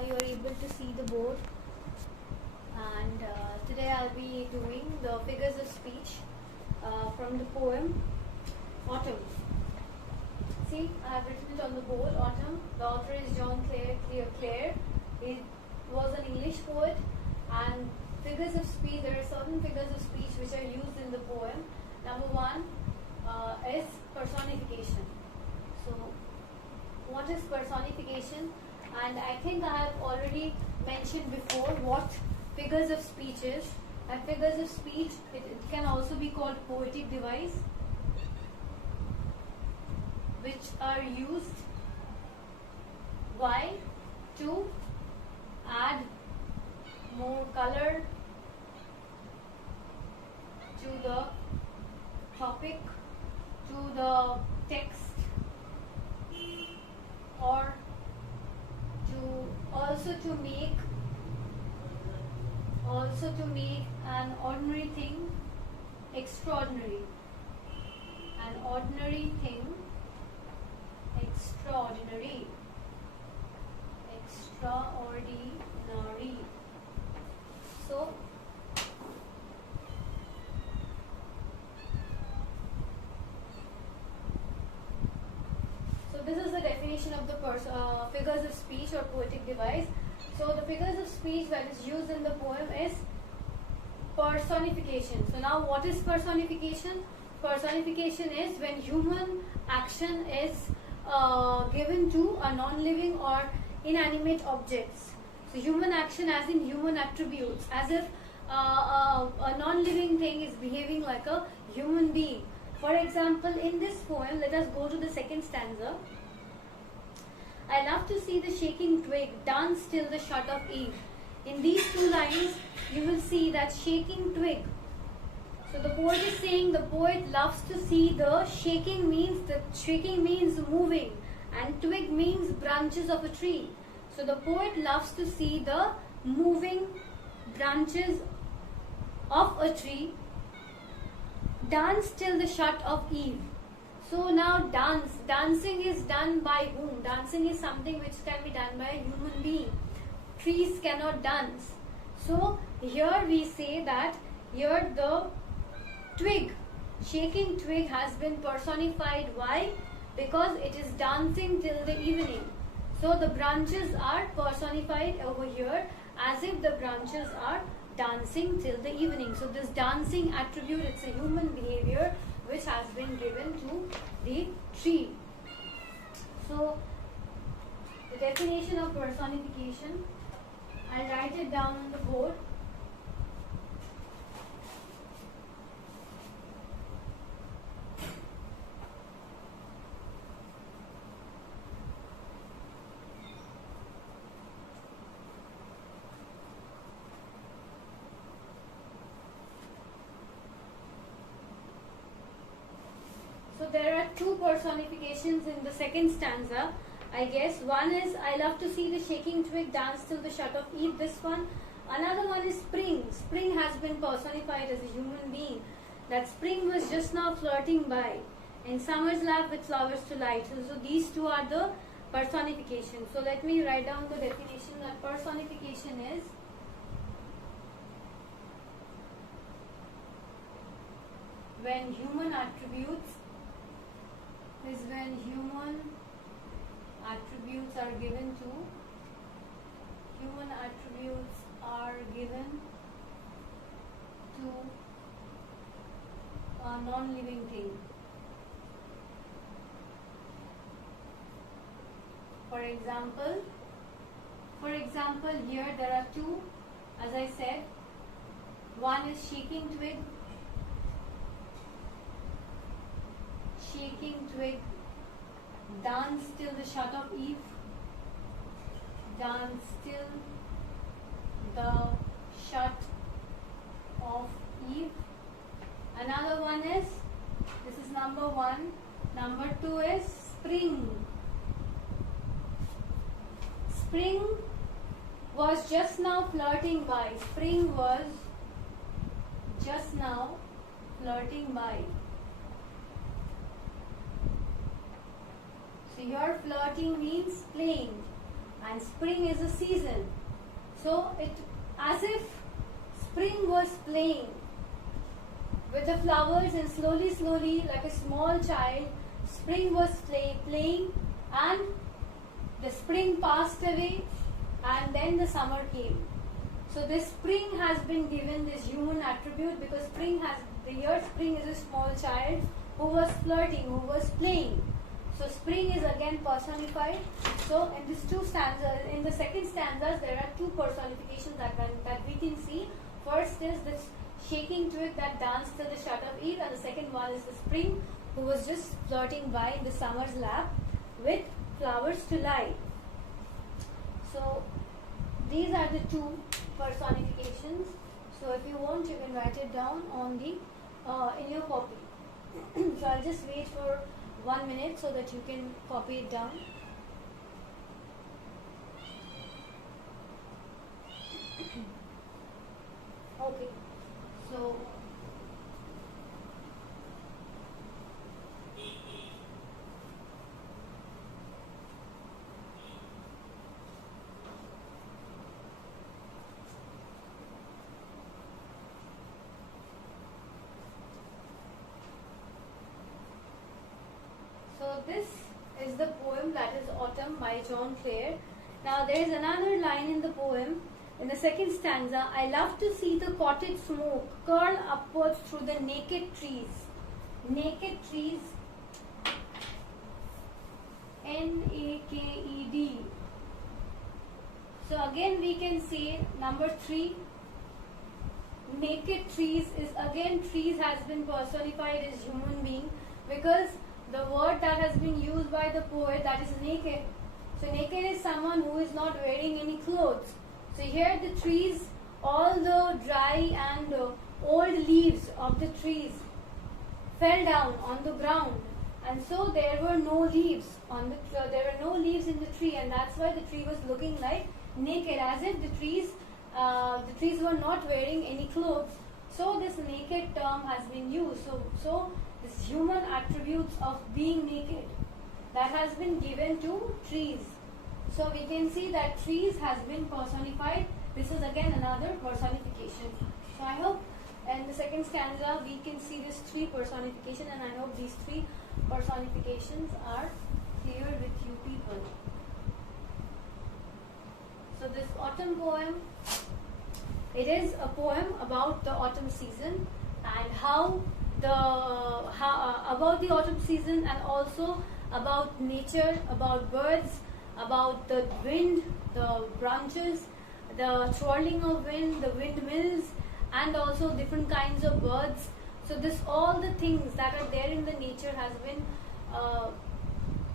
you're able to see the board, and today I'll be doing the figures of speech from the poem Autumn. See, I have written it on the board, Autumn. The author is John Clare. He was an English poet, and figures of speech, there are certain figures of speech which are used in the poem. Number one is personification. So, what is personification? And I think I have already mentioned before what figures of speech is. And figures of speech, it can also be called poetic device, which are used why to add more color to the topic, to the text, or to make an ordinary thing extraordinary. An ordinary thing extraordinary. Extraordinary. So this is the definition of the figures of speech or poetic device. So the figures of speech that is used in the poem is personification. So now what is personification? Personification is when human action is given to a non-living or inanimate objects. So human action as in human attributes, as if a non-living thing is behaving like a human being. For example, in this poem, let us go to the second stanza. I love to see the shaking twig dance till the shut of eve. In these two lines, you will see that shaking twig. So the poet is saying the poet loves to see the shaking means moving, and twig means branches of a tree. So the poet loves to see the moving branches of a tree dance till the shut of eve. So now dancing is done by whom? Dancing is something which can be done by a human being. Trees cannot dance. So here we say that here the twig, shaking twig has been personified. Why? Because it is dancing till the evening. So the branches are personified over here as if the branches are dancing till the evening. So this dancing attribute, it's a human behavior which has been given to the tree. So the definition of personification, I'll write it down on the board. So there are two personifications in the second stanza, I guess. One is, I love to see the shaking twig dance till the shut of eve, this one. Another one is spring. Spring has been personified as a human being. That spring was just now flirting by. In summer's lap with flowers to light. So these two are the personifications. So let me write down the definition. That personification is when human attributes are given to a non-living thing. For example, here there are two, as I said. One is shaking twig. Shaking twig, dance till the shut of eve. Dance till the shut of eve. Another one is, this is number one. Number two is spring. Spring was just now flirting by. Spring was just now flirting by. So here flirting means playing, and spring is a season. So it as if spring was playing with the flowers, and slowly like a small child, spring was playing, and the spring passed away, and then the summer came. So this spring has been given this human attribute because spring is a small child who was flirting, who was playing. So spring is again personified. So in these two stanzas, in the second stanzas, there are two personifications that we can see. First is this shaking twig that danced till the shut of Eve, and the second one is the spring who was just flirting by in the summer's lap with flowers to lie. So these are the two personifications. So if you want, you can write it down on the in your copy. So I'll just wait for 1 minute so that you can copy it down. Okay, so this is the poem, that is Autumn by John Clare. Now there is another line in the poem, in the second stanza: I love to see the cottage smoke curl upwards through the naked trees. Naked trees, N-A-K-E-D. So again we can say number 3, naked trees is again, trees has been personified as human being, because the word that has been used by the poet, that is naked. So naked is someone who is not wearing any clothes. So here the trees, all the dry and old leaves of the trees fell down on the ground, and so there were no leaves on the there were no leaves in the tree, and that's why the tree was looking like naked, as if the trees were not wearing any clothes. So this naked term has been used. So this human attributes of being naked, that has been given to trees. So we can see that trees has been personified. This is again another personification. So I hope in the second stanza we can see these 3 personification, and I hope these 3 personifications are clear with you people. So this autumn poem, it is a poem about the autumn season and about the autumn season, and also about nature, about birds, about the wind, the branches, the swirling of wind, the windmills, and also different kinds of birds. So this, all the things that are there in the nature has been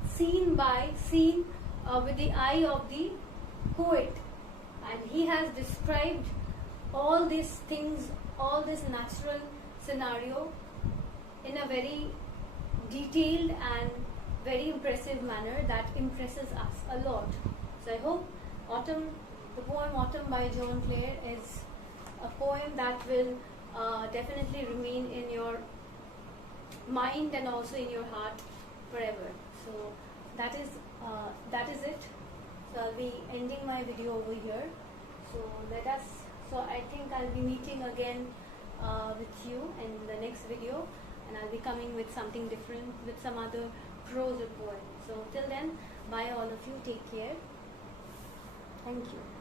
seen with the eye of the poet, and he has described all these things, all this natural scenario in a very detailed and very impressive manner that impresses us a lot. So I hope the poem Autumn by John Clare is a poem that will definitely remain in your mind and also in your heart forever. So that is it. So I'll be ending my video over here. So I think I'll be meeting again with you in the next video, and I'll be coming with something different, with some other prose or poem. So till then, bye all of you, take care. Thank you.